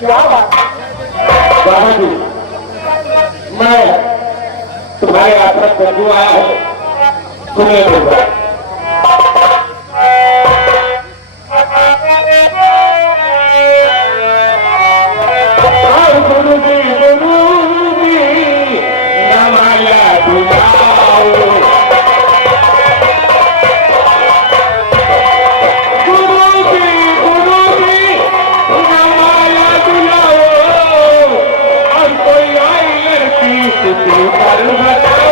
क्या बात है? बाबा जी, मैं तुम्हारे आश्रम को क्यों आया हूँ सुनिए होगा। गुरु जी नमाया बुलाओ, गुरु जी नमाया बुलाओ, और कोई आई लड़की किसी पर बताओ।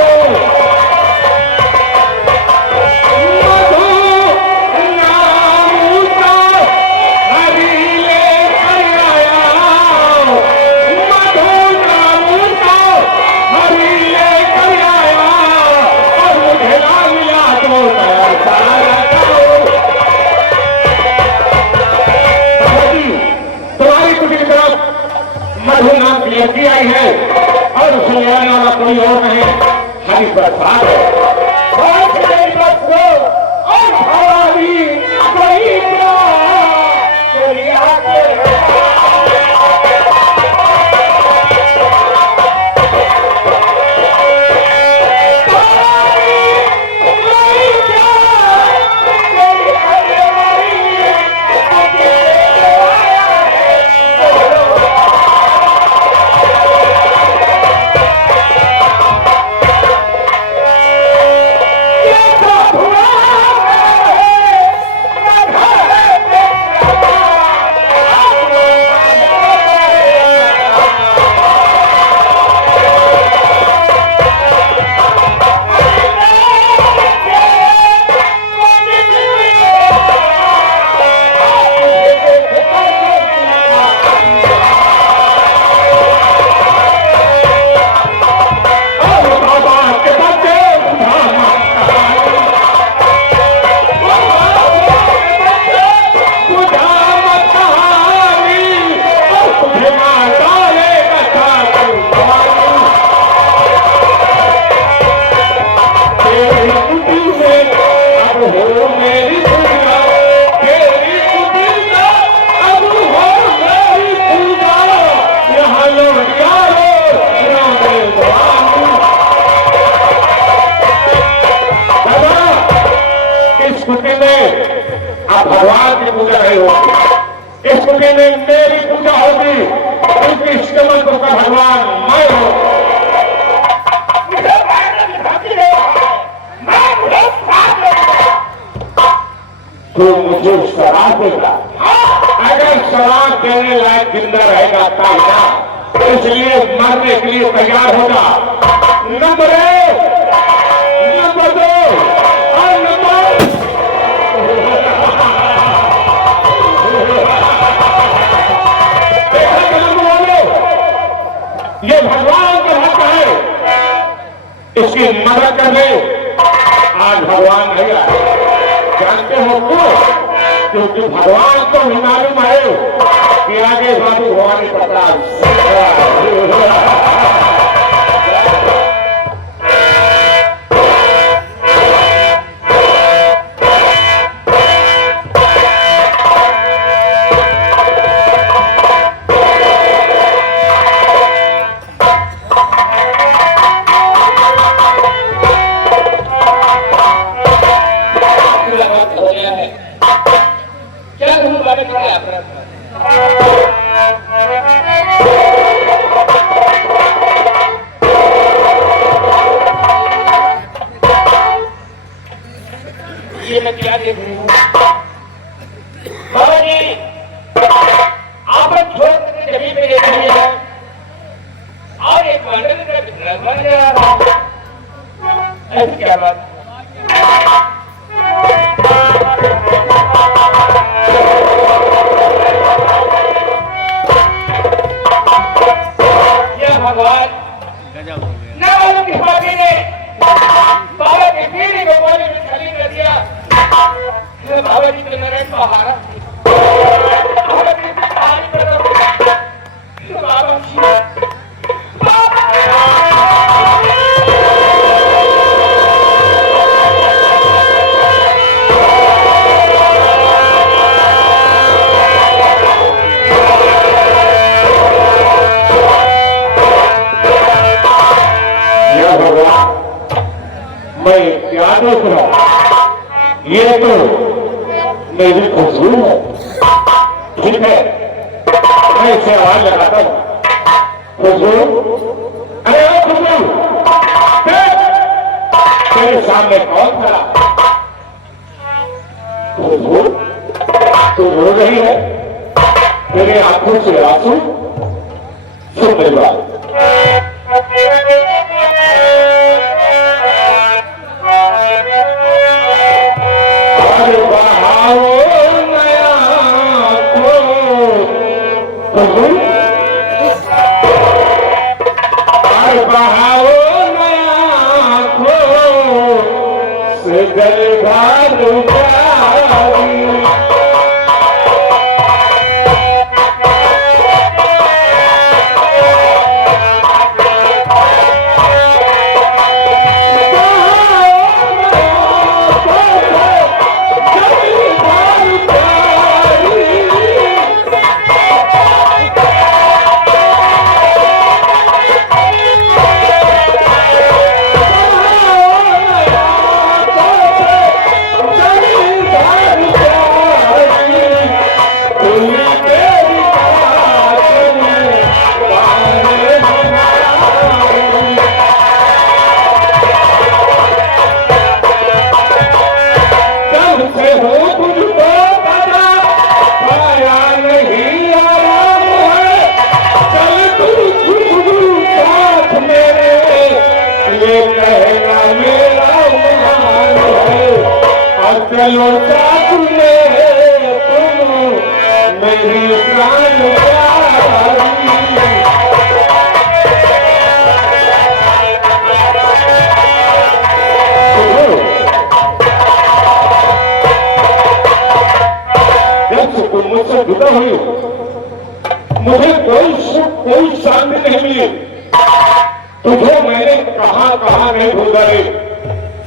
मधु नाम की लड़की आई है और उसे लेने वाला कोई और नहीं, हरि प्रसाद है। और भवानी कोई आप भगवान की पूजा नहीं होगी, इस कुटी में मेरी पूजा होगी, क्योंकि इसके मंत्र का भगवान मैं हूँ। तो मुझे शराब देगा, अगर शराब देने लायक जिंदा रहेगा तब ना, इसलिए मरने के लिए तैयार होगा। नंबर 1, नंबर 2 और नंबर ये भगवान का भक्त है, इसकी मदद कर ले। आज भगवान नहीं आए, जानते हो क्यों? क्योंकि भगवान को भी मालूम है कि आगे बाबू भवानी प्रसाद ये मैं क्या देख रही हूँ? बाबा जी, आप छोड़ करके जमीन पे लेट रही है और एक मंडल का बिजनेस बन गया। ऐसी क्या बात? यह भगवान न वालों की पार्टी ने बाबा की पीढ़ी को बोले में खाली कर दिया। बाबा जी के नरेश सहारा बाबा जी की कहानी पर बाबा जी ये तो मेरी खुशबू है। ठीक है, मैं इसे आवाज लगाता हूँ। खुशबू, अरे ओ खुशबू, तेरे सामने कौन खड़ा? खुशबू, तू रो रही है, तेरे आंखों से आंसू। सुन मेरी बात, चलो साथ में तुम मेरी प्राण प्यारी। जब से तुम मुझसे जुदा हुई मुझे कोई सुख कोई शांति नहीं मिली। तुझे मैंने कहां कहां नहीं ढूंढा,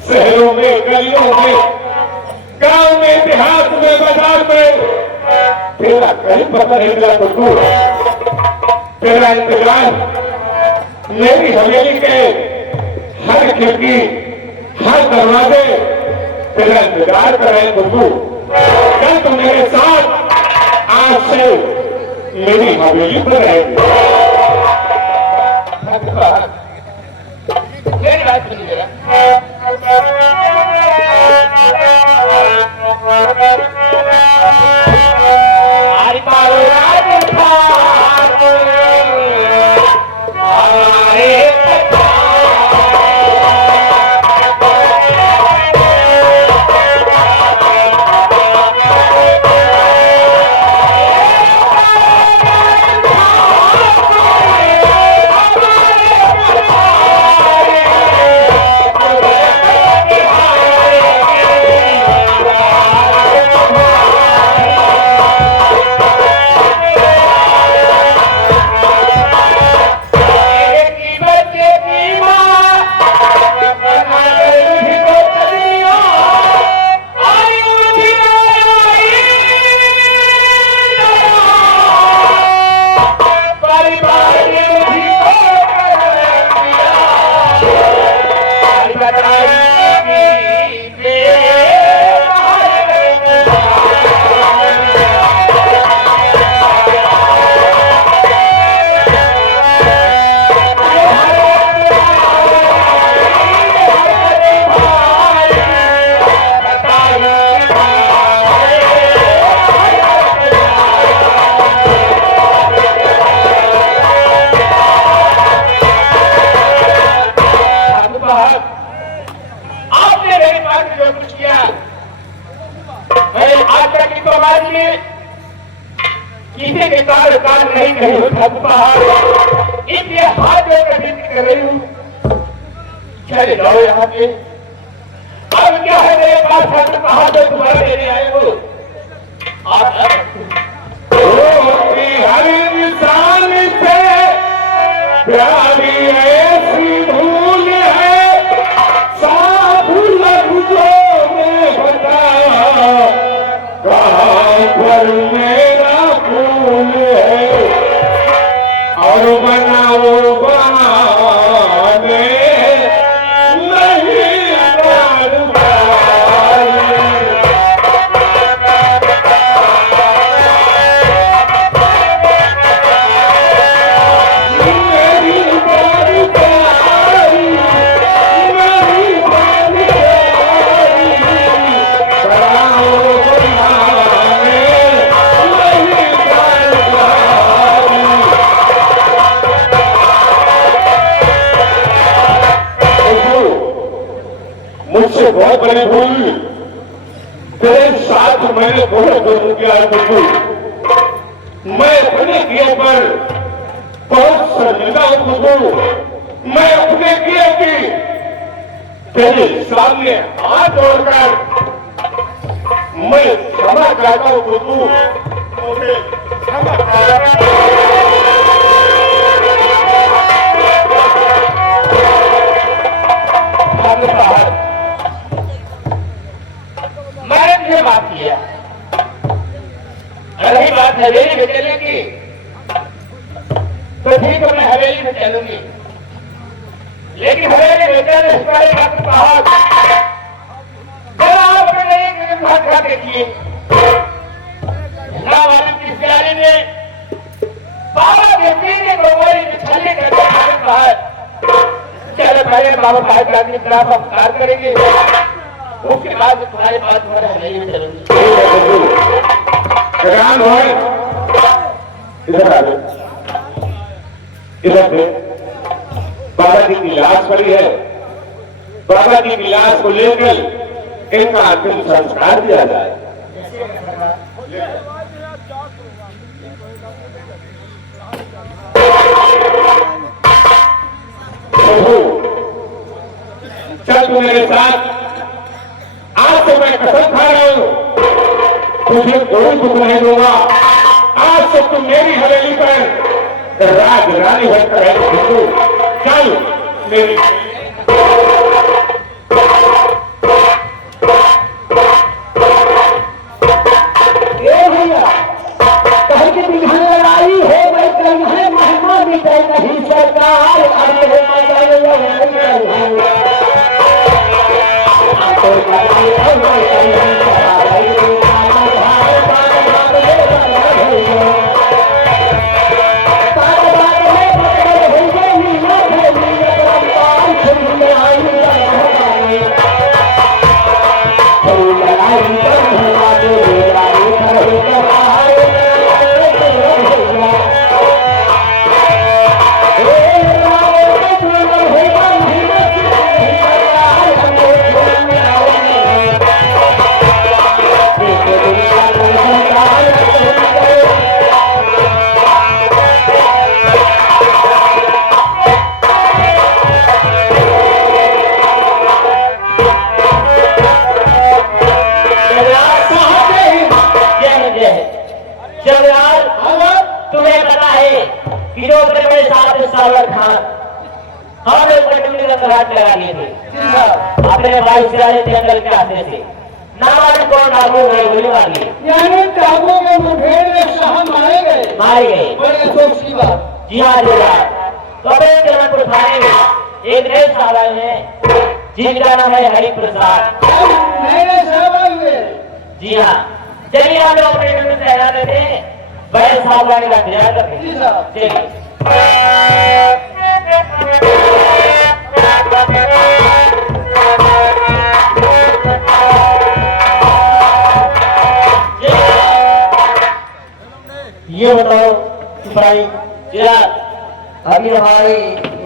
शहरों में, गलियों में, गांव में, देहात में, बाजार में, तेरा कहीं पता नहीं मिला। तुझको तेरा इंतजार मेरी हवेली के हर खिड़की, हर दरवाजे तेरा इंतजार कर रहे हैं। तुझको कल तुम मेरे साथ आज से मेरी हवेली पर रहेगी। मेरी बात सुनिए जरा। किसी के कार्य नहीं कही इसलिए हाथ जोड़कर विनती कर रही हूँ, चले जाओ यहाँ पे। अब क्या है मेरे पास कहा तो तुम्हारा लेने आए हो। हर इंसान से प्यारी ऐसी भूल है, साफ लफ्जों में बता कहाँ पर मेरा फूल है, और बनाओ बहाने नहीं बार बार। आज मैंने बहुत जोर किया है बुद्धू, मैं अपने किए पर बहुत शर्मिंदा हूं बुद्धू। मैं अपने किए की तेरे सामने हाथ जोड़कर मैं क्षमा चाहता हूं बुद्धू, मुझे क्षमा कर। मैंने तुझे माफ किया। रही बात हवेली में चलने की, तो ठीक है, मैं हवेली में चलूंगी, लेकिन हवेली में चलने से पहले आपको कहा जरा आप अपने एक भाग खा देखिए। किस प्यारे ने बाबा के पीने को गोली में छलनी करके कहा, चलो पहले बाबा साहब की तरफ हम कार्य करेंगे, उसके बाद तुम्हारे पास तुम्हारे हवेली में चलूंगी। इधर आ जाओ, इधर पे बाबा जी की लाश पड़ी है, बाबा जी की लाश को लेकर इनका अंतिम संस्कार किया जाए। चल तू मेरे साथ, आज तो मैं कसम खा रहा हूं तुझे कोई दुख नहीं दूंगा। आज तो तुम मेरी हवेली पर राज रानी बनकर है। चल मेरी भैया कहीं की बिहान लड़ाई हो गई, कहीं है महिमा भी नहीं सरकार। तुम्हें पता है कि जो बड़े बड़े साहब सावर खान हमने पटनी का घाट लगा लिए थे अपने भाई सिराजे जंगल के हाथे से, नाम को डाबू गए गोली मार ली, यानी डाबू के मुठभेड़ में शाह मारे गए। बड़े अफसोस की बात। जी हाँ जी हाँ। तो अपने जलालपुर थाने में एक नए साहब आए हैं जिनका नाम है हरि प्रसाद। नए साहब हुए? जी हाँ। चलिए हम लोग अपने ड्यूटी से तैयार रहते हैं, बड़े साहब लाने का इंतजार करते हैं। चलिए ये बताओ भाई, अभी हमारी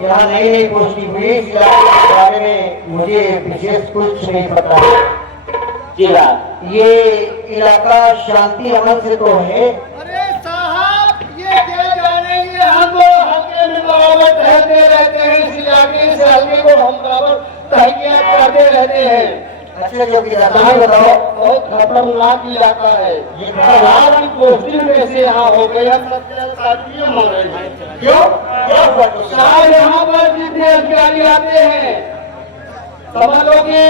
यहाँ नई नई पोस्टिंग हुई, इस इलाके के बारे में मुझे विशेष कुछ नहीं पता है। ये इलाका शांति अमन से तो है? अरे साहब, ये क्या जानेंगे, हम तो हल्के में बराबर टहलते रहते हैं, इस इलाके से हल्के को हम बराबर तहकीकात करते रहते हैं। अच्छा चौकीदार साहब बताओ, बहुत खतरनाक इलाका है। ये खतरनाक की पोस्टिंग में से यहाँ हो गए, हम सबसे हो रहे हैं। क्यों? क्या हुआ? साहब यहाँ पर जितने अधिकारी आते हैं समझ लो कि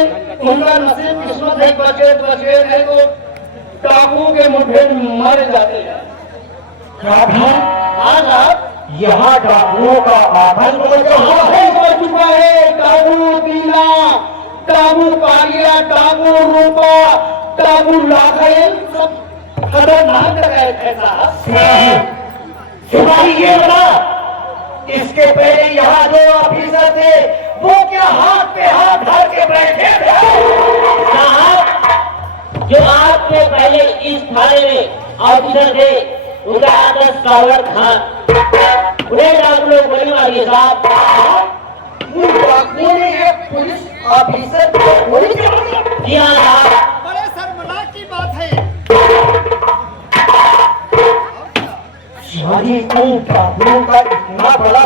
उनका नसीब किस्मत है, बचे है तो डाकू के मुठभेड़ में मर जाते हैं। हाँ साहब, यहाँ डाकुओं का आतंक बढ़ चुका है। डाकू दीना, डाकू कालिया, डाकू रूपा, डाकू लाखन, सब खतरनाक जगह है साहब। सिपाही ये बता, इसके पहले यहाँ जो ऑफिसर थे वो क्या हाथ पे हाथ धर के बैठे थे? साहब, जो आपके पहले इस थाने में ऑफिसर थे उनका आदर्श सावर खान, उन्हें डाकू लोग गोली मारी साहब। डाकुओं ने एक पुलिस ऑफिसर को गोली चला दी? जी हाँ साहब। बड़े शर्मनाक की बात है। अभी उन काफिरों का इतना बड़ा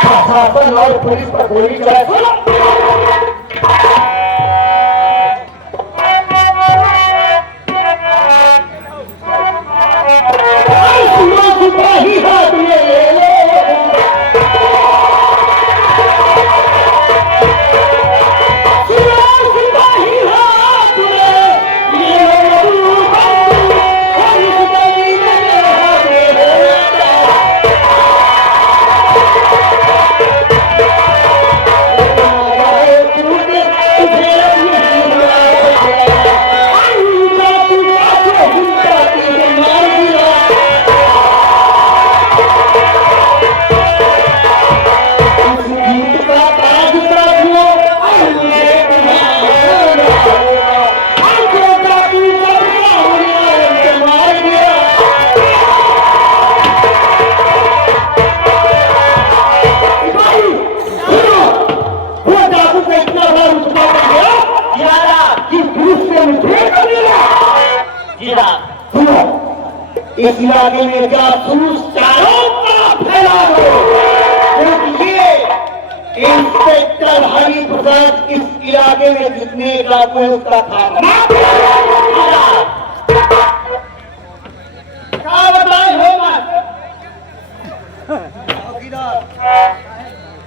प्रशासन और पुलिस पर गोली चला। सिपाही हाथ में ले लो, सिपाही हाथ में ले लो, और इस गली में मेरा इस इलाके में जासूस चारों तरफ फैला दो, क्योंकि ये इंस्पेक्टर हरि प्रसाद इस इलाके में जितने डाकू है उसका खाना क्या बताए हो।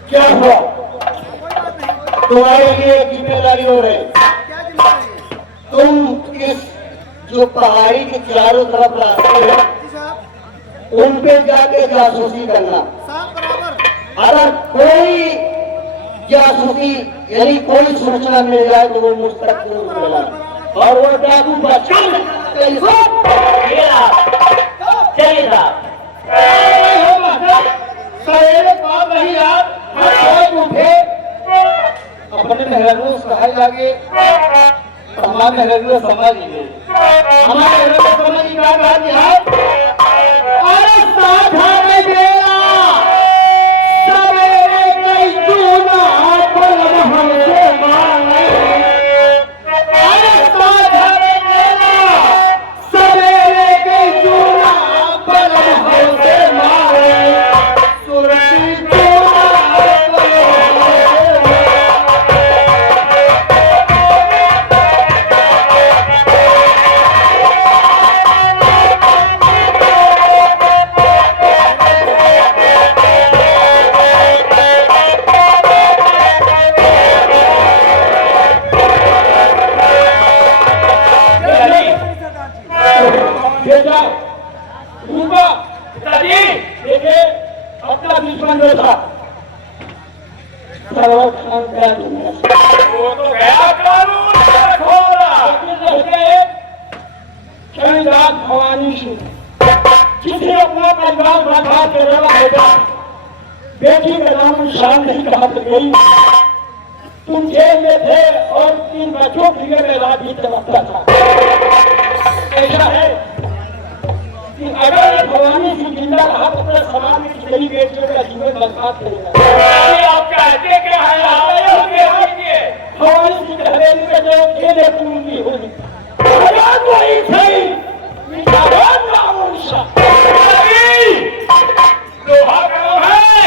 क्या हुआ तुम्हारे लिए जिम्मेदारी हो रही, तुम इस जो पहाड़ी के चारों तरफ रास्ते हैं उन पे जाके जासूसी करना। अगर कोई जासूसी यानी कोई सूचना मिल जाए तो वो मुझ तक मिला, और वो डाकू चलेगा सवेरे 5 नहीं आप उठे अपने मेहरानों सहाय लागे, हमारे मेहरानों समझ लीजिए, हमारे मेहरानों समझ ही क्या कहा कि अरे साधारण बेला सवेरे कई चूना पलम हमसे मांगे, अरे साधारण बेला सवेरे कई चूना पलम हमसे मांगे, सुरती चूना अपना दुश्मन जो था वो तो गया कानून भवानी सिंह, जिसे अपना परिवार बर्बाद कर रहा होगा, बेटी का नाम शान नहीं कहा गई, तुम जेल में थे और 3 बच्चों की रात भी चलाता था। ऐसा है कि अगर भवानी सिंह जिंदा रहा तो अपने समाज में कितनी बेटियों का जीवन बर्बाद करेगा। आप कहते क्या है भवानी सिंह हवेली में जो खेले पूरी होगी वही सही लोहा कलम है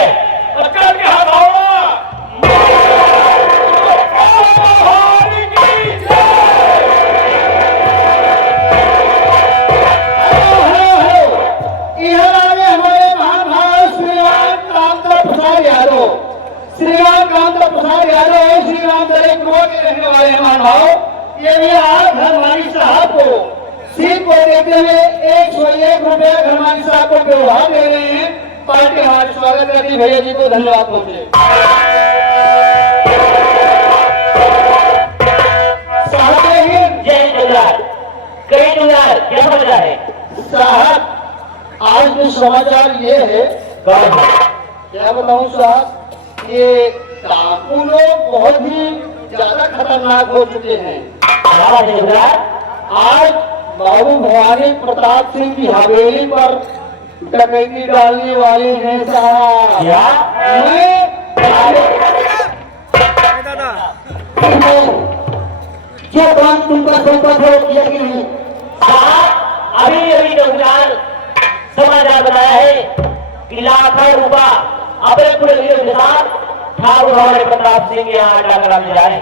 अक्कल के हथौड़ा। श्रीराम कांता प्रसाद यादव श्री राम दरे के रहने वाले महानुभाव, ये भी आप हनुमानी साहब को सीट को देते हुए 101 रुपया हनुमानी साहब को व्यवहार दे रहे हैं। पार्टी हमारे स्वागत करती है, भैया जी को धन्यवाद पहुंचे। क्या समाचार है साहब? आज जो समाचार ये है, क्या बताऊं साहब, ये डाकू लोग बहुत ही ज्यादा खतरनाक हो चुके हैं। आज बाबू भवानी प्रताप सिंह की हवेली पर डकैती डालने वाले हैं साहब। जो काम तुमका सौंपा था किया कि नहीं? अभी अभी समाचार प्रताप सिंह यहाँ अड्डा करा जाए।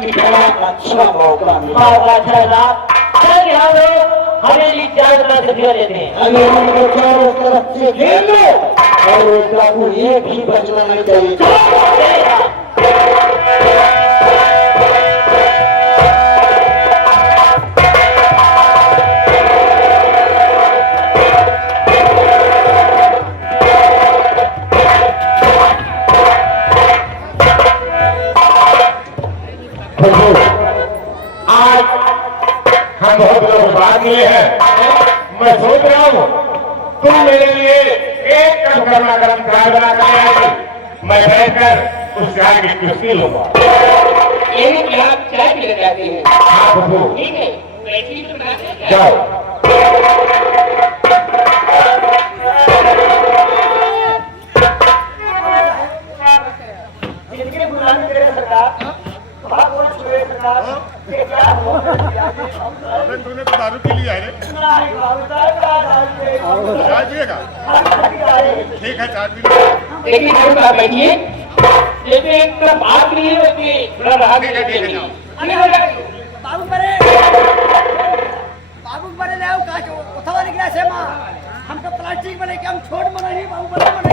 कितना अच्छा मौका मिला। अच्छा साहब, चल यहाँ लोग हवेली चारों तरफ से घेर लेते हैं। अरे हमको चारों तरफ से घेर लो और वो डाकू एक ही बचना नहीं चाहिए। आज हम बहुत लोग बात मिले हैं। मैं सोच रहा हूँ तुम मेरे लिए एक कप गर्मा गर्म चाय बना कर आएगी, मैं बैठकर उस चाय की कुश्ती लूंगा। ये भी क्या आप चाय पीने जाते हैं? हाँ बबू, ठीक है, बैठिए तो बनाते हैं। जाओ। जिनके गुलामी करे सरकार, भागवत सुने सरकार, ये क्या हो? अबे तूने तो दारू पी लिया है रे। नहीं भावता का दारू चाय पिएगा? ठीक है, चाय पी लो। देखिए जरूर आप बैठिए। जैसे एक तरफ बात नहीं होती, थोड़ा राहत ठीक है, ठीक है, नहीं। बाबू बड़े ले आओ काच उठावा निकला से मां हमको प्लास्टिक बने के हम छोड़ मना नहीं बाबू बड़े बने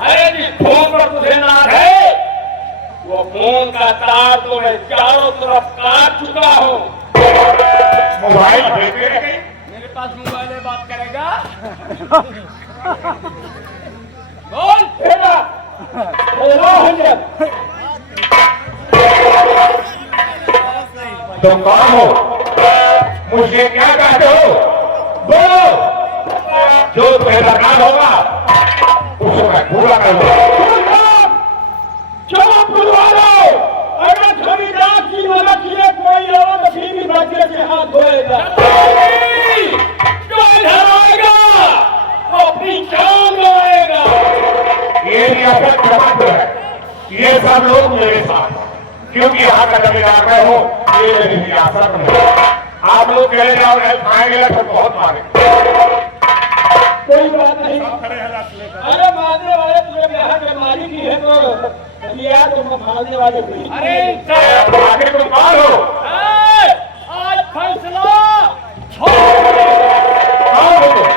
अरे जिस फोन पर तुझे नाज है, वो फोन का तार तो मैं चारों तरफ काट चुका हूँ। मोबाइल देते रहे। मेरे पास मोबाइल है, बात करेगा। बोल तेरा तुम कौन हो? मुझे क्या कहते हो? बोलो। जो तुम्हें दरकार होगा उसे मैं पूरा करूंगा। चलो बुलवालो, अगर जमींदार की मदद के लिए कोई हो तो फिर बच्चे से हाथ धोएगा। जो इधर आएगा वो अपनी जान लगाएगा। ये रियासत जबलपुर है, ये सब लोग मेरे साथ, क्योंकि यहाँ का जमींदार मैं हूँ, ये मेरी रियासत में। आप लोग चले जाओ, खाएंगे तो बहुत मारेंगे। कोई बात नहीं। खड़े हैं लात लेकर। अरे मारने वाले तुझे यहाँ के मालिक ही है तो या तुम मारने वाले भी। अरे आखिर तुम कौन हो? आज फैसला कौन हो तुम?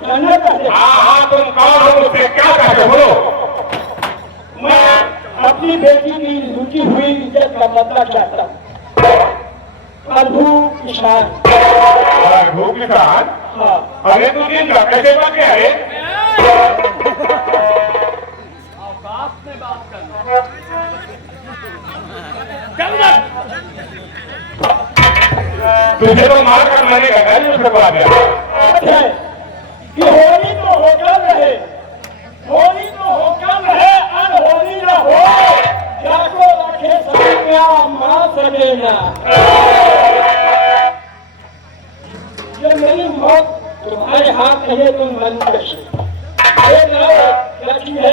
जानना चाहते हैं? हाँ, तुम कौन हो? मुझसे क्या कहते हो? बोलो। मैं अपनी बेटी की लुटी हुई इज्जत का बदला चाहता हूँ। प्रभु किसान। प्रभु किसान? हाँ। अरे तू दिन कैसे बच गया रे? औकात में बात करना। चल ना। तुझे तो मार कर मैंने घर में छुपा दिया। है कि होली तो होकर रहे, होली तो होकर रहे, अनहोली न हो। जाको रखे सके मां सकेगा। ये मेरी मौत तुम्हारे हाथ में है, तुम मन ये क्या चीज है?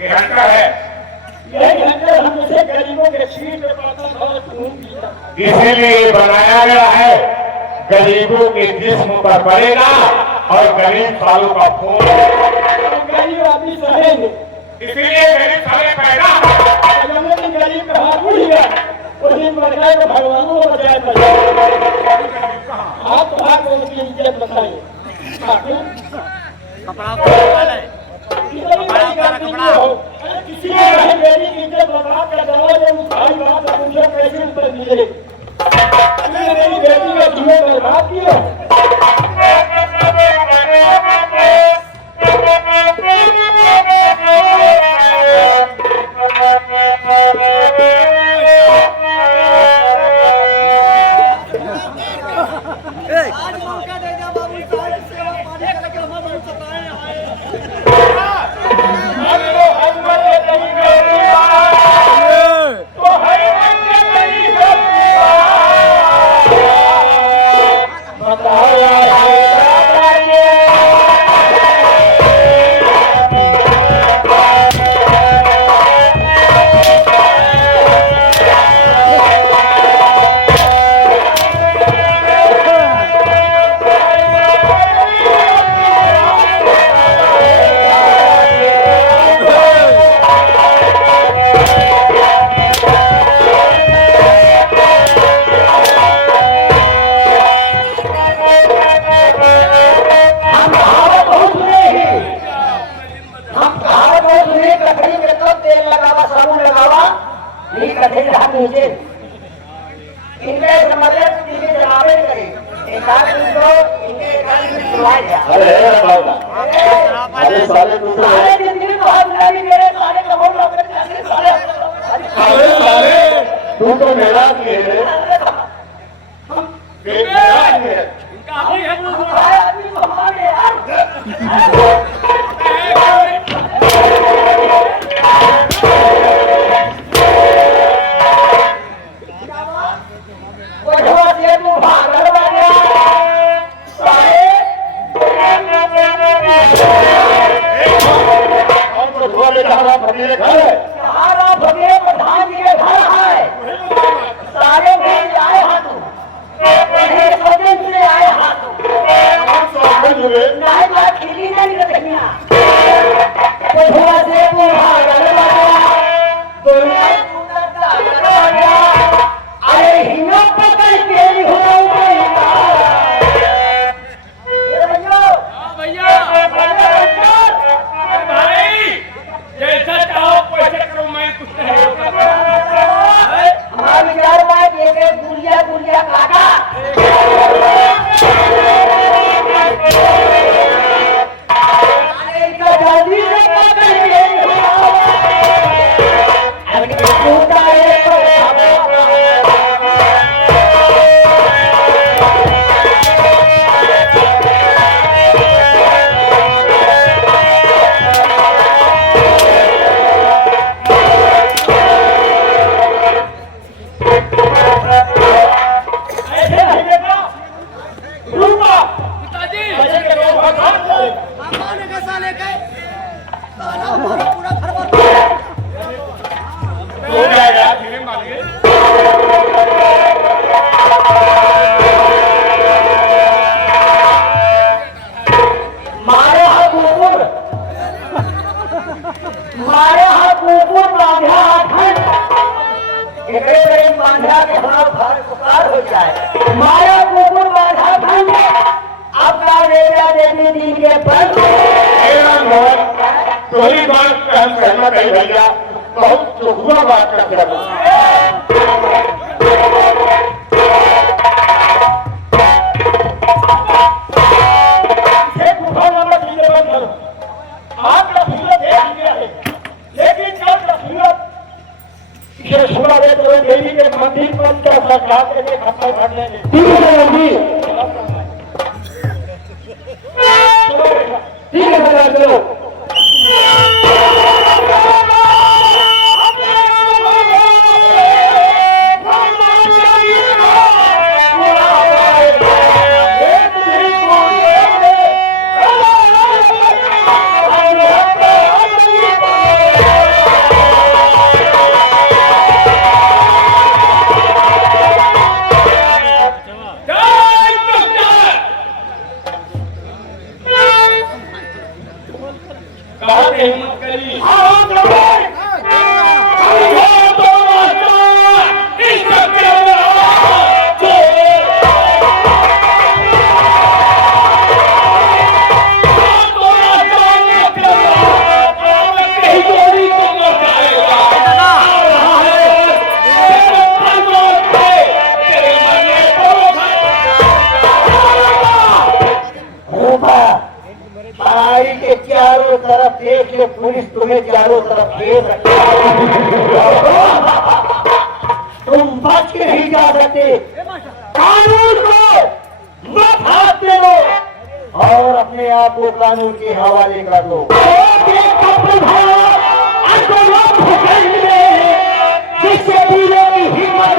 ये घंटा है, यही घंटे हमसे गरीबों के सीट पे पड़ता था और खून पीता। इसीलिए बनाया गया है, गरीबों के जिस्म पर पड़ेगा और गरीब सालों का खून। गरीब आदमी सहेंगे, इसीलिए गरीब साले पैदा। गरीब का हाथ उड़ गया, उस दिन बचाए तो भगवानों को बचाए। हाथ हाथ उसकी इज्जत बताइए। किसी ने मेरी इज्जत बता कर दवा जब भाई बात पूछो कैसे उस पर मिले। मेरी बेटी का जीवन बर्बाद किया। मतलब किसी के जवाबे नहीं करें। एक बात पूछो, इनके एकांत में सुनवाई है। अरे बाबा, अरे साले तू तो सारे जिंदगी में बहुत बुराई मेरे सारे कमों में अपने सारे अरे साले तू तो मेरा भी है मेरा भी है। हमारे आदमी को हमारे यार बढ़वा से तू भागल वाला सारे और बढ़वा ले हमारा भतीजे घर है। सारा भगे प्रधान जी के घर है। सारे मिल आए हाथों स्वतंत्र से आए हाथों हम तो समझ हुए नहीं बात खिली नहीं रखिया बढ़वा से तू भागल वाला दुनिया सुंदरता करवाया अरे हिम्मत पकड़ के ही हो जैसा चाहो वैसे करो, मैं कुछ नहीं हमारे विचार में एक गुड़िया गुड़िया काका अरे इनका जल्दी से पकड़ के ही हो अब टूटा है तो मामाने का साले के साला हमारा पूरा घर बर्बाद हो जाएगा धीरे मालिए। मारे हाथ ऊपर बांधा खंड एकरे करीब बांधा के हमारा घर पुकार हो जाए मारा ऊपर बांधा खंड आपका रेजा देवी दी के पर मेरा मोहन तुम्हारी बात पे हम सहमत है भैया, बहुत सुखुआ बात करते हो। देवी के मंदिर पर क्या सरकार के लिए खत्म कर लेंगे ठीक है सरकार चलो हिम्मत करी के चारों तरफ देख लो पुलिस तुम्हें चारों तरफ घेर रखी तुम बच के नहीं जा सकते कानून को मत हाथ दे दो और अपने आप को कानून के हवाले कर दो जिससे पूरे की हिम्मत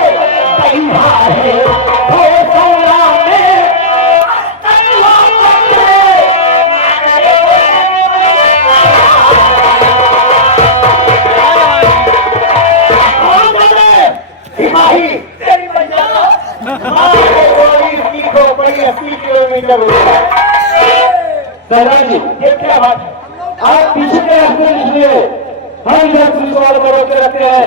कहीं है किलोमीटर जी ये क्या बात है आप पीछे के रास्ते निकलिए हम इधर पुलिस वालों को रोके रखते हैं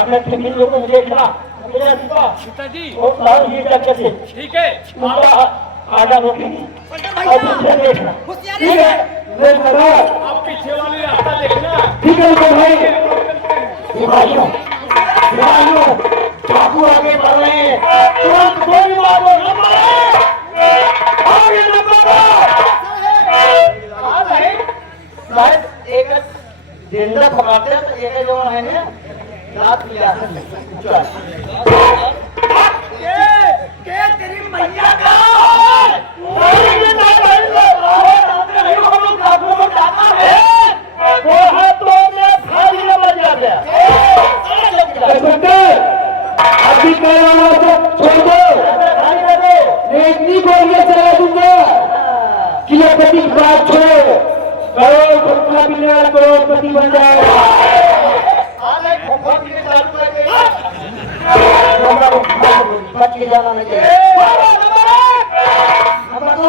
अपने ठेकी लोगों को देखना पिताजी वो साल ये करके थे ठीक है उनका आधा रोकेगी और पीछे देखना ठीक है आप पीछे वाली रास्ता देखना ठीक है भाई सिपाहियों सिपाहियों चाकू डाकू आगे बढ़ रहे हैं, तुरंत गोली मारो, नंबर आगे नंबर साहब एक जिंदा पकड़ते हैं तो एक जो है ना रात लिया के तेरी मैया का अभी करवाना छोड़ दो, इतनी गोलियां चला दूंगा, किलोपति की बात छोड़ो, करोड़ मिलने वाला करोड़पति बन जाएगा। बच के जाना नहीं चाहिए। नंबर 2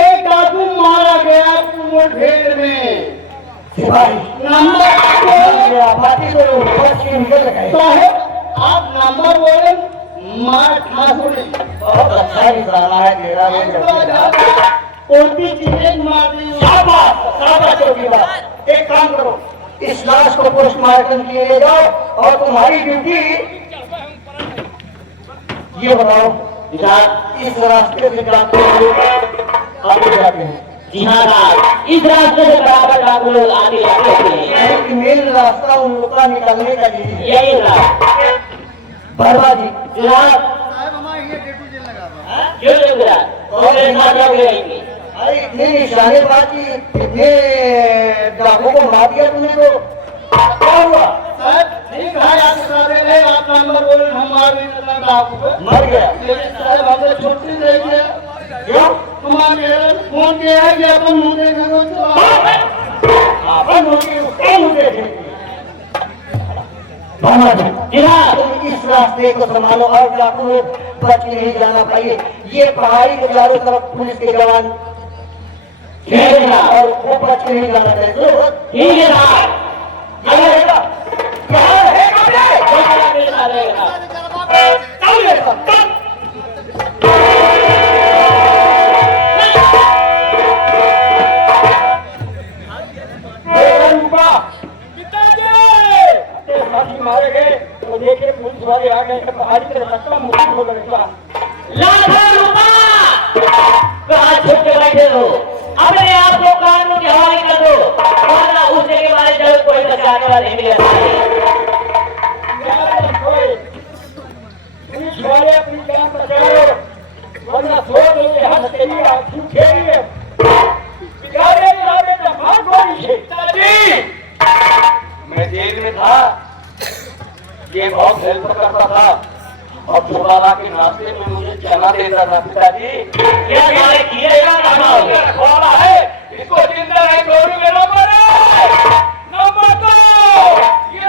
एक डाकू मारा गया मुठभेड़ में। सिपाही बाकी तो बच के निकल गए। साहब आप नंबर बोले मार ठाकुर बहुत अच्छा निशाना है तेरा ये। उल्टी चीजें मार दी। शाबाश चौकीदार, एक काम करो, इस लाश को पोस्टमार्टम के लिए ले जाओ और तुम्हारी ड्यूटी ये बताओ इस रास्ते से जाते आगे जाते हैं। जी हाँ साहब, इस रास्ते से बराबर आप लोग आगे जाते हैं। मेन रास्ता उन लोग का निकलने का यही रहा बर्मा जी जनाब। हमारे ये डेटू जेल लगा हुआ है। क्यों नहीं बुरा और मेरे साथ जाओगे रहेंगे। अरे इतने निशानेबाजी, इतने डाकू को मार दिया तुमने तो क्या हुआ? साहब ठीक है आप सारे हैं, आप नंबर बोले हमारे डाकू मर गया लेकिन साहब हमें छुट्टी दे दिया। क्यों? तुम्हारे फोन किया है कि अपन मुझे तुम इस रास्ते को संभालो और डाकू बच के नहीं जाना पाइए। ये पहाड़ी के चारों तरफ पुलिस के जवान और वो बच के नहीं जाना चाहिए। ठीक है साहब, यहाँ रहेगा, यहाँ रहेगा बे। मेरे साथ रहेगा। चल रहेगा, चल। मारे गए तो देखे पुलिस वाले आ गए, पहाड़ी के रास्ता मुश्किल हो गया। लाखों रुपया कहाँ छुप के बैठे हो? अपने आप को कानून के हवाले कर दो, वरना उस जगह के बारे में कोई बचाने वाला नहीं मिलेगा। पुलिस वाले अपनी जान बचाओ, वरना सोच लो यहाँ तेरी आँखों खेली है। बिचारे जाने तो भाग गोली से। मैं जेल में था, ये बहुत हेल्प करता था और दोबारा के नाश्ते में मुझे चना देता था। पिताजी क्या मारे किए रखवाला है, इसको जिंदा नहीं छोड़ूंगे। नंबर ये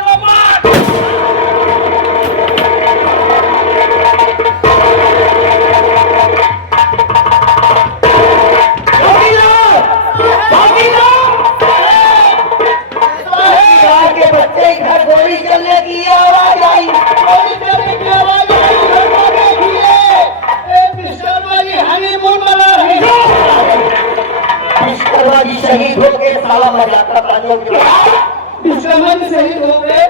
के बच्चे घर गोली चलने की आवाज आई। गोली चलने की आवाज हनीमून वाला है। विश्वकर्मा जी शहीद हो गए, साला मजाक का ताजों के बाद विश्वकर्मा जी शहीद हो गए।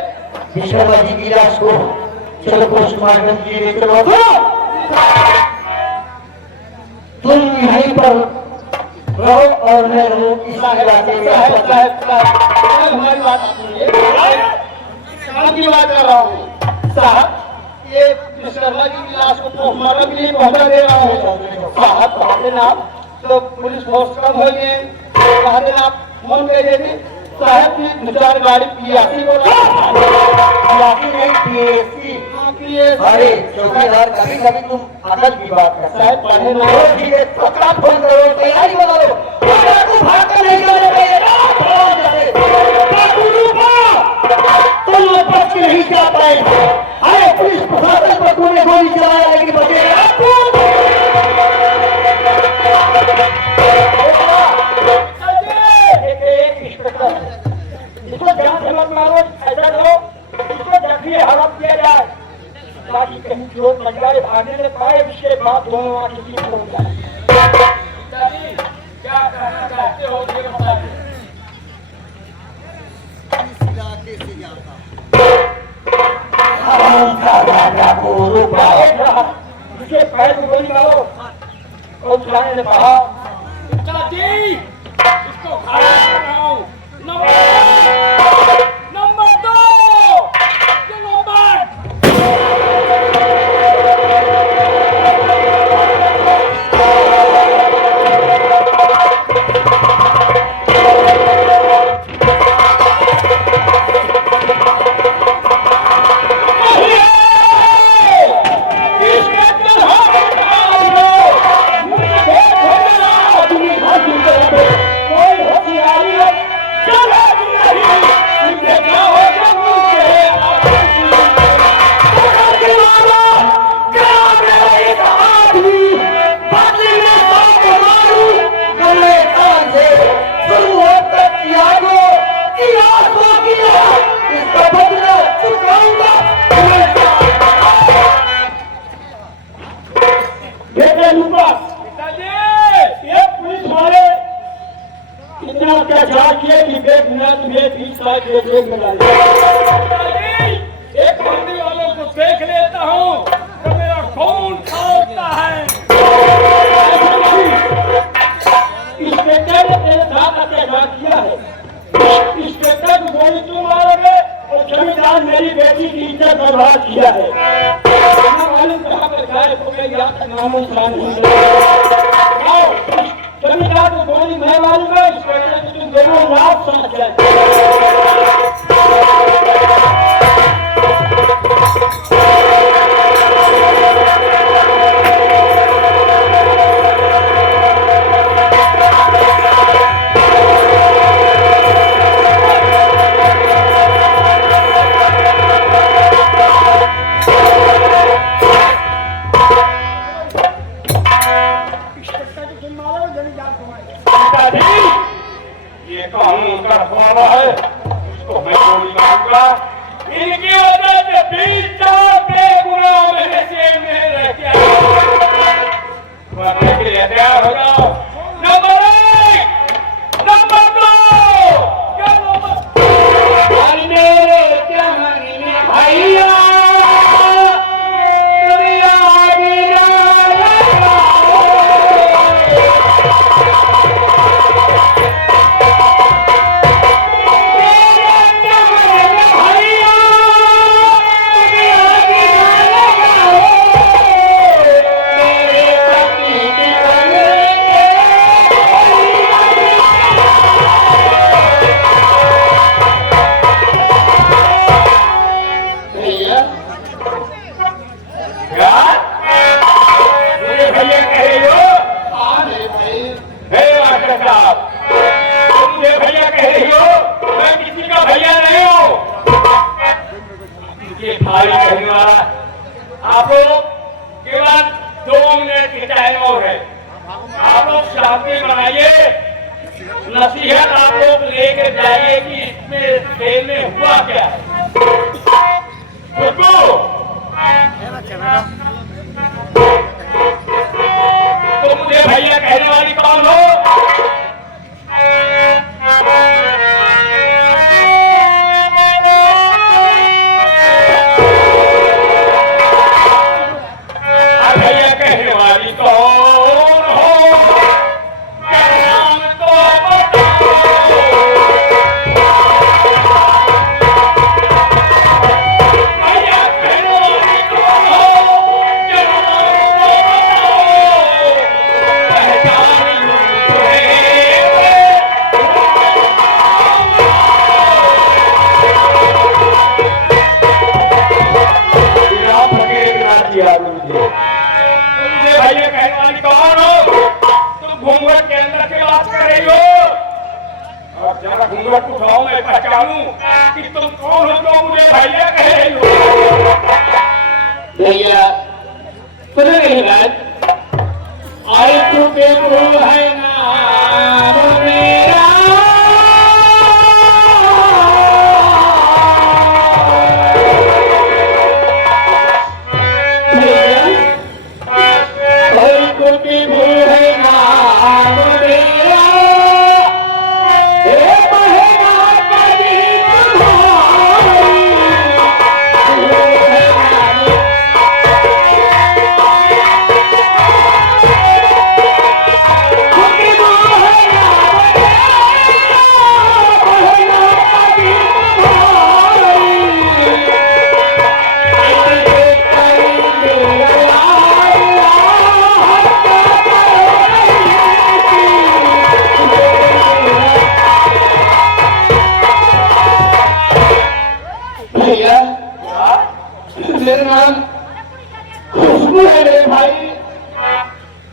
विश्वकर्मा जी की लाश को चलो पोस्टमार्टम के लिए चलो। तुम यहीं पर रहो और मैं रहूं इस इलाके में। हमारी बात सुनिए, काम की बात कर रहा हूँ साहब। ये विश्वकर्मा जी की लाश को पोस्टमार्टम के लिए पहुंचा दे रहा हूँ साहब। कहते ना तो पुलिस फोर्स कम हो गए, कहते ना फोन कर देते साहब की 2-4 गाड़ी PSC नहीं PSC। अरे चौकीदार, कभी कभी तुम अकल की बात कर साहब पढ़े ना। ठीक है, पक्का फोन करो, तैयारी बना लो। भाग कर नहीं जाने चाहिए, तुम लोग बच के नहीं जा पाए। अरे पुलिस प्रशासन पर तूने गोली चलाया लेकिन बचे। इसको जान से मत मारो, ऐसा करो इसको जल्दी हड़प किया जाए, बाकी कहीं चोट लग जाए, भागने में पाए, उसके बाद दोनों वहां किसी को हो जाए। पिताजी, क्या कहना चाहते हो ये बताइए। इस इलाके से जाता उसके पैर में गोली मारो और उठाने ने कहा, पिताजी इसको खड़ा कराओ। नंबर 2 ये नंबर अत्याचार किए कि बेगुनाह तुम्हें 20 साल के जेल में डाल दिया। एक मंदिर वालों को देख लेता हूँ तो मेरा खून खौलता है। इंस्पेक्टर ने तेरे साथ अत्याचार किया है, इंस्पेक्टर को गोली तुम मारोगे और जमींदार मेरी बेटी की इज्जत बर्बाद किया है। मालूम कहाँ पर गाय हो गई, यहाँ तक नामो निशान नहीं। जमींदार को गोली मैं मारूंगा, इंस्पेक्टर को तुम दोनों लाभ समझ जाए। ये कानून का रखवाला है, उसको मैं गोली मारूंगा। इनकी वजह से 20 बेगुनाह मेरे जेल में रह गया। मरने के लिए तैयार हो जाओ। नंबर 1, नंबर 2 क्या भैया आप लोग केवल 2 मिनट की टाइम और है, आप लोग शांति बनाइए। नसीहत आप लोग लेकर जाइए कि इसमें जेल में हुआ क्या है। तो मुझे भैया कहने वाली कौन हो? भैया कहने वाली कौन हो? तुम घूंघट के अंदर की बात कर रही हो, और जरा घूंघट उठाओ मैं पहचानूं कि तुम कौन हो जो मुझे भैया कह रही हो। भैया सुनो मेरी बात, आई तू बेगुनाह है ना मेरा मेरे भाई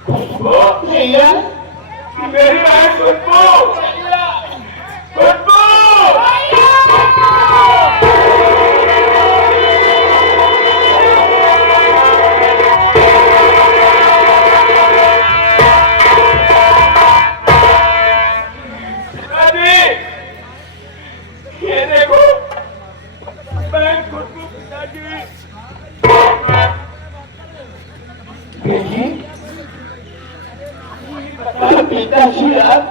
खुशबू भैया मेरी बहन खुशबू खुशबू ये देखो बहन खुशबू पिताजी पिताजी आप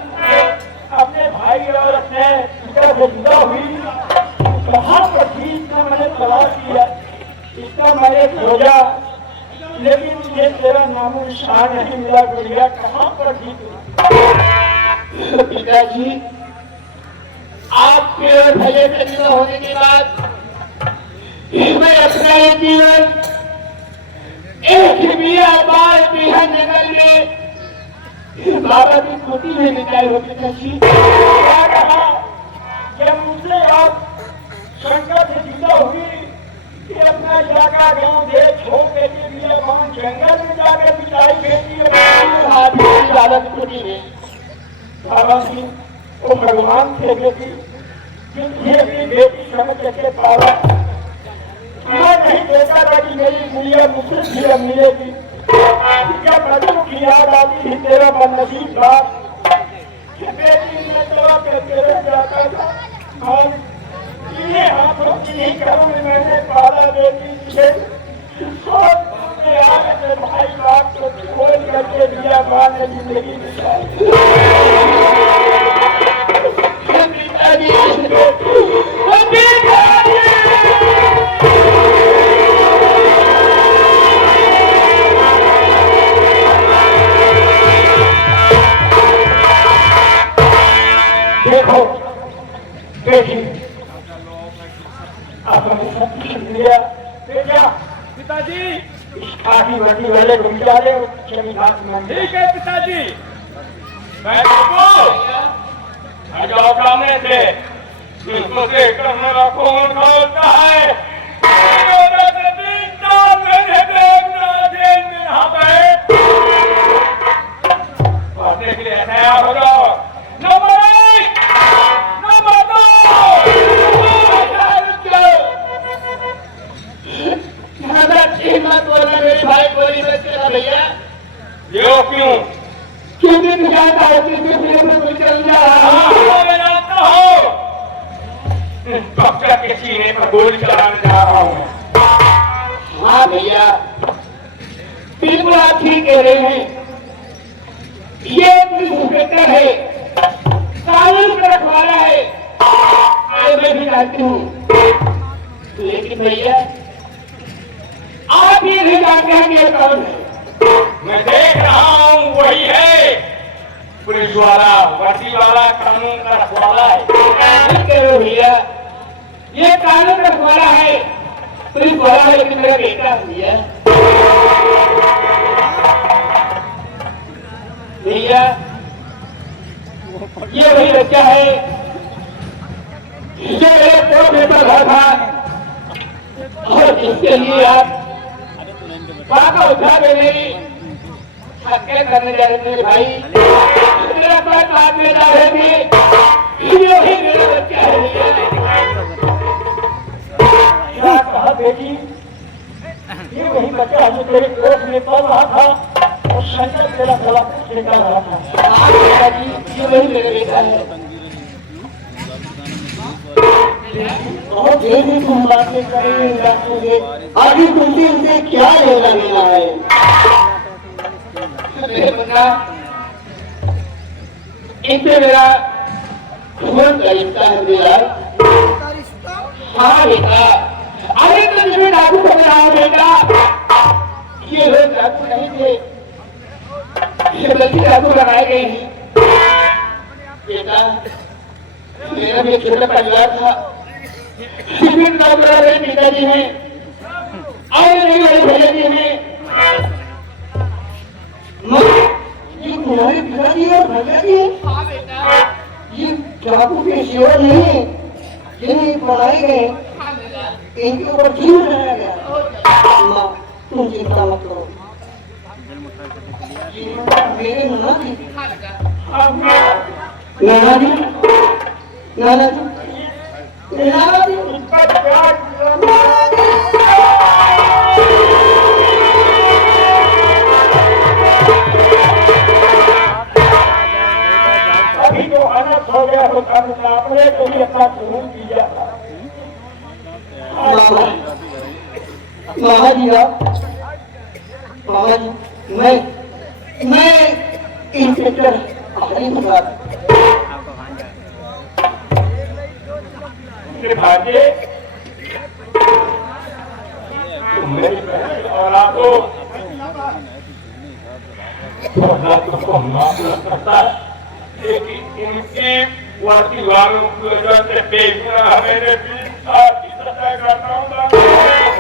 अपने भाई और अपने पिता से जुदा हुई कहाँ पर थी इसका मैंने तलाश किया इसका मैंने खोजा लेकिन मुझे तेरा नामो निशान नहीं मिला गुड़िया कहाँ पर थी तू पिताजी आपके और भले से जुदा होने के बाद मैं अपना ये जीवन एक बिया बार बिहा जंगल में बाबा की कुटी में बिताए हो पिताजी क्या कहा जब मुझसे आप शंकर से जुदा हुई कि अपना इलाका गांव देश छोड़ के बिया गांव जंगल में जाकर बिताई बेटी बाबा की कुटी में बाबा जी वो भगवान थे बेटी जिन्हें भी बेटी समझ के पावा मैं नहीं देखा था कि मेरी गुड़िया मुझसे भी मिलेगी क्या बच्चों की याद आती थी तेरा बदनसीब बाप बेटी ने जवाब के तेरे जाता था और इन्हें हाथों की ही करूँ मैंने पाला बेटी से और अपने आगे से भाई बाप को खोल करके दिया माँ ने जिंदगी बिताई देखो बेटी आपने सब कुछ लिया बेटा पिताजी काफी वटी वाले गुजारे चली बात मान ठीक है पिताजी मैं आ जाओ सामने से इसको देखकर मेरा खून खौलता है पढ़ने के लिए तैयार हो जाओ नंबर 1 नंबर 2 मत बोलना मेरे भाई बोली मत चला भैया ये क्यों क्योंकि तू जानता है कि मैं चल जा रहा हूँ मैं जानता हूँ कब्जा के सीने पर गोली चलाने जा रहा हूँ हाँ भैया बिल्कुल आप ठीक कह रहे हैं ये इंस्पेक्टर है कानून का रखवाला है ये मैं भी जानती हूँ लेकिन भैया आप ये नहीं जानते हैं कि ये कौन है मैं देख रहा हूँ वही है पुलिस वाला वर्दी वाला कानून का रखवाला है ठीक कह रहे हो भैया ये कानून का रखवाला है पुलिस वाला है लेकिन मेरा बेटा भैया भैया ये वही बच्चा है जो एक और बेटा घर था और जिसके लिए आप पापा उठा के नहीं हत्या करने जा रहे थे भाई मेरा पैर काटने जा रहे थे ये वही मेरा बच्चा है क्या कहा बेटी ये वही बच्चा है जो तेरे कोख में पल रहा था और शंकर तेरा गला निकाल रहा था हाँ बेटा जी ये वही मेरा बेटा है बहुत देर में तुम बातें करेंगे अभी तुमसे उनसे क्या लेना देना है मेरे बंदा इनसे मेरा खून का रिश्ता है मेरा हाँ बेटा अरे तो जिसमें डाकू को बनाया बेटा ये लोग डाकू नहीं थे ये बल्कि डाकू बनाए गए हैं बेटा मेरा भी छोटा परिवार था सिर्फ नौकरा मेरे पिताजी हैं और मेरे बड़े भैया जी हैं ये तुम्हारे पिताजी और भैया जी हाँ बेटा ये डाकू के सेवा नहीं जिन्हें बनाए गए इनके ऊपर क्यों बनाया गया माँ तुम चिंता मत करो जी दिखा लगा अब मैं नाना जी नाना जी नाना जी इसका क्या अभी जो अनर्थ हो गया तो आपने तो भी अपना कबूल किया। मामा मामा जी आप मामा जी मैं इंस्पेक्टर हरी प्रसाद के भाग्य मेरी बहन और आपको को माफ न करता है, लेकिन इनके वासी वालों की वजह से बेगुनाह मेरे बीच आपकी सत्ता करता हूँ।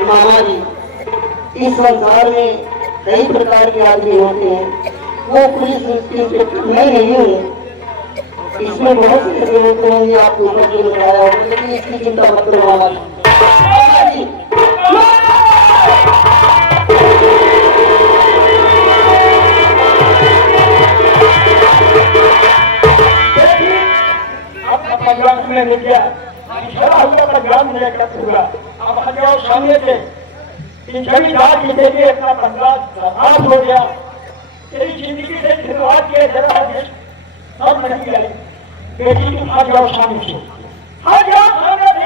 मामा जी इस संसार में कई प्रकार के आदमी होते हैं, वो पुलिस इंस्पेक्टर मैं नहीं हूँ। इसमें बहुत से ऐसे होते हैं ये आपको ऊपर जो बताया होगा, लेकिन इसकी चिंता मत करो मामा जी। मामा जी पंजाब में नहीं गया, इशारा हुआ पंजाब में एकत्र हुआ। अब आ जाओ सामने से, इन सभी जात की देवी अपना पंजाब समाप्त हो गया। तेरी जिंदगी से शुरुआत किए जरा सब नहीं गए। बेटी तुम आ जाओ सामने से, आ जाओ सामने से।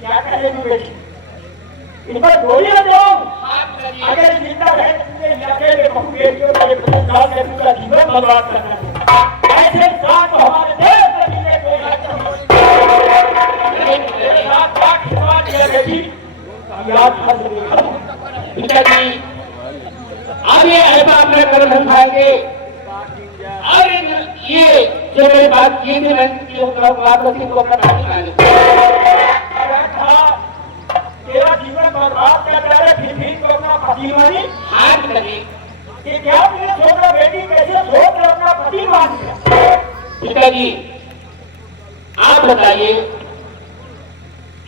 क्या करेगी बेटी? इन पर गोली न जाओ। अगर जिंदा है तुमने इलाके में बहु बेटियों के पुलिसदार ने पूरा जीवन बर्बाद करना है। ऐसे साथ हमारे देश में मिले कोई मेरे साथ क्या खिलवाड़ किया बेटी? याद फंस गई। पिताजी अब ये ऐसा अपने कर्म हम खाएंगे और ये जो मेरी बात की थी मैं बात रखी तो अपना नहीं खाएंगे। तेरा जीवन बर्बाद कर रहे फिर तो अपना पति मानी हाथ लगे कि क्या तुमने छोटा बेटी कैसे सोच कर अपना पति मान लिया? पिताजी आप बताइए,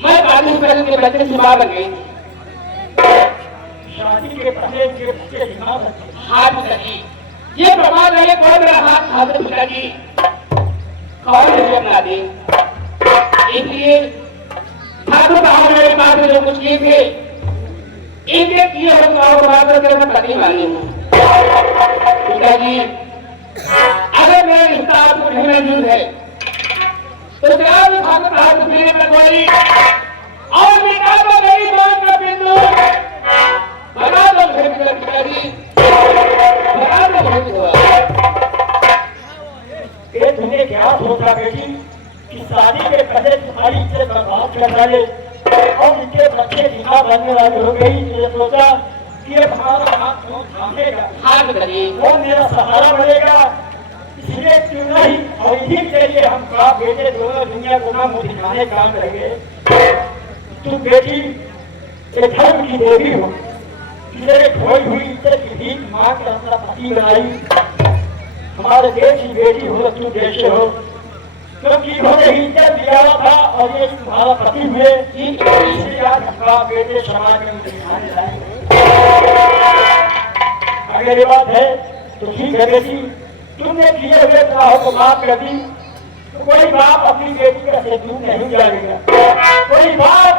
मैं 22 साल के बच्चे से मां बन गई, शादी के पहले के दिमाग हाथ लगी ये प्रमाण है। कौन मेरा हाथ हाथ पिताजी कौन मुझे अपना दे, इसलिए ठाकुर साहब मेरे पास में जो कुछ किए थे इनके किए हुए काम को बात करके मैं पति मानी हूँ। पिताजी अगर मेरा रिश्ता आपको नहीं मंजूर है तो जनाब ठाकुर साहब मेरे में कोई और निकाल दो मेरी बात का बिंदु बना दो पिताजी बना दो। ये तुमने क्या सोचा बेटी कि शादी के पहले तुम्हारी इज्जत बर्बाद कर डाले और इनके बच्चे दिखा बनने वाले हो गई। ये सोचा कि अब हमारा हाथ कौन थामेगा, हाथ करिए कौन मेरा सहारा बनेगा। इसलिए क्यों नहीं और इन्हीं के लिए हम बाप बेटे दोनों दुनिया को ना मुंह दिखाने काम लगे। तुम बेटी एक धर्म की देवी हो, तेरे खोई हुई इज्जत की भीख मां के अंदर पति बनाई। हमारे देश की बेटी हो, तुम देश हो, क्योंकि उन्होंने ही इज्जत दिया था और ये तुम्हारा पति हुए। इसलिए आज बाप बेटे समाज में दिखाने लाएंगे। अगर ये बात है तो ठीक है बेटी, तुमने किए हुए गुनाहों को माफ कर दी। तो कोई बाप अपनी बेटी का से दूर नहीं जाएगा, कोई बाप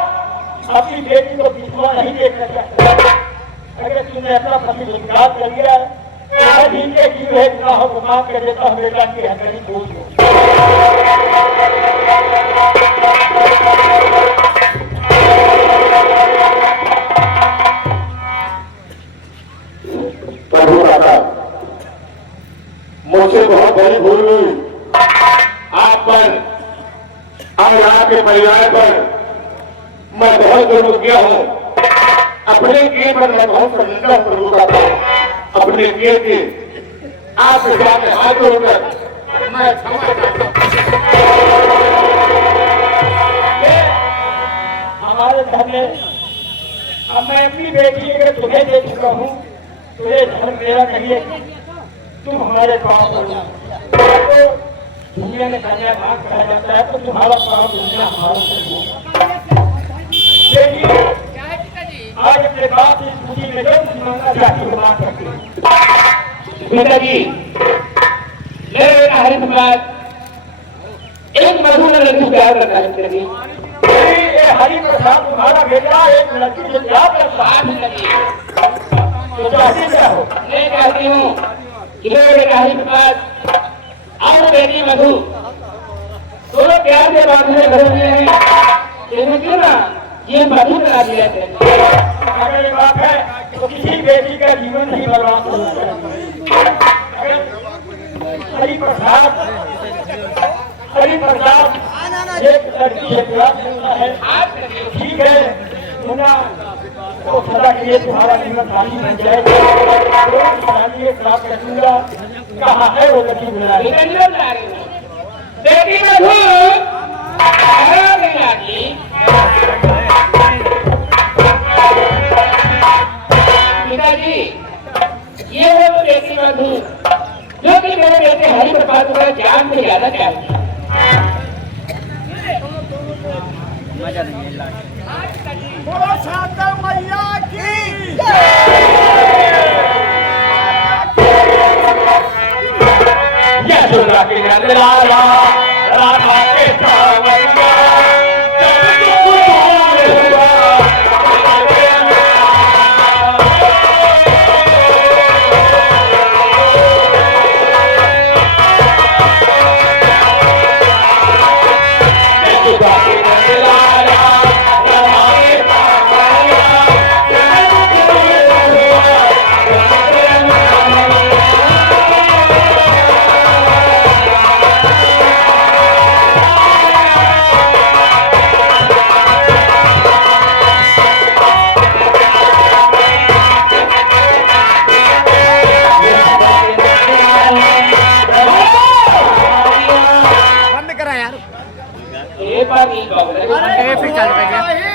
अपनी बेटी को बिछुआ नहीं देखना चाहता। अगर तुमने अपना पति स्वीकार कर लिया तो आज इनके किए हुए गुनाहों को माफ कर देता हूँ बेटा की हथकड़ी बोझ हो। प्रभु दादा मुझसे बहुत बड़ी भूल हुई, आप पर और आपके परिवार पर मैं बहुत जरूर किया हूँ। अपने किए पर मैं बहुत शर्मिंदा हूँ प्रभु दादा। अपने किए के आपके सामने हाथ जोड़कर मैं क्षमा चाहता हूँ। हमारे घर में अब मैं अपनी बेटी अगर तुम्हें दे चुका हूँ तो ये धर्म मेरा नहीं है, तुम हमारे पाँव पर तो दुनिया में कन्या भाग कहा जाता है तो तुम्हारा पाँव दुनिया हमारा आज अपने बाप से इस खुशी में जो कुछ मांगना चाहती हो मांग सकती हो। पिताजी मेरे बेटा हरि प्रसाद एक मधु में लड़की प्यार करता है पिताजी। ये हरि प्रसाद तुम्हारा बेटा एक लड़की से प्यार करता है। तो चाहती क्या हो? मैं कहती हूँ कि मेरे बेटा हरि प्रसाद और बेटी मधु दोनों प्यार के बांधने भरे हुए हैं, लेकिन क्यों ना ये मधु बना दिया जाए। अगर ये बात है तो किसी बेटी का जीवन नहीं बर्बाद होना चाहिए। हरि प्रसाद एक लड़की से प्यार करता है, ठीक है मुन्ना, तो सदा के लिए तुम्हारा जीवन खाली बन जाएगा। प्राप्त करूंगा, कहाँ है वो लड़की बुला रही? बेटी मधु कहाँ गई आजी? पिताजी ये है वो बेटी मधु जो कि मेरे बेटे हरि प्रसाद को जान से ज्यादा चाहती है। यशोदा के नंदलाला राधा के सावरिया जब तुम दूर हुआ यशोदा के नंदलाला राधा के सावरिया जब तुम दूर हुआ ये बात नहीं कहूँगा। फिर चल रहे हैं।